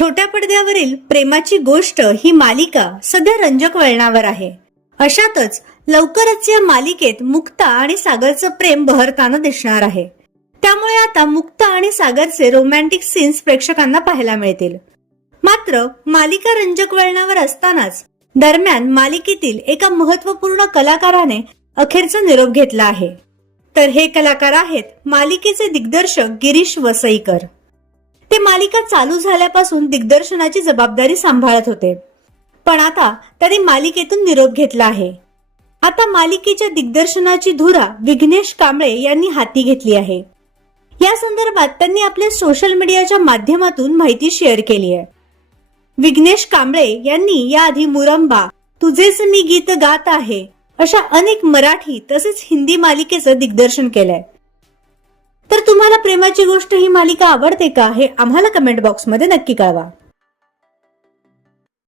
छोट्या पडद्यावरील प्रेमाची गोष्ट ही मालिका सध्या रंजक वळणावर आहे. अशातच लवकरच या मालिकेत मुक्ता आणि सागरचं प्रेम बहरताना दिसणार आहे. त्यामुळे आता मुक्ता आणि सागरचे रोमॅन्टिक सीन्स प्रेक्षकांना पाहायला मिळतील. मात्र मालिका रंजक वळणावर असतानाच दरम्यान मालिकेतील एका महत्त्वपूर्ण कलाकाराने अखेरचा निरोप घेतला आहे. तर हे कलाकार आहेत मालिकेचे दिग्दर्शक गिरीश वसईकर. ते मालिका चालू झाल्यापासून दिग्दर्शनाची जबाबदारी सांभाळत होते, पण आता त्यांनी मालिकेतून निरोप घेतला आहे. आता मालिकेच्या दिग्दर्शनाची धुरा विघ्नेश कांबळे यांनी हाती घेतली आहे. या संदर्भात त्यांनी आपल्या सोशल मीडियाच्या माध्यमातून माहिती शेअर केली आहे. विघ्नेश कांबळे यांनी याआधी मुरंबा, तुझेच मी गीत गात आहे अशा अनेक मराठी तसेच हिंदी मालिकेचं दिग्दर्शन केलंय. तर तुम्हाला प्रेमाची गोष्ट ही मालिका आवडते का हे आम्हाला कमेंट बॉक्समध्ये नक्की कळवा.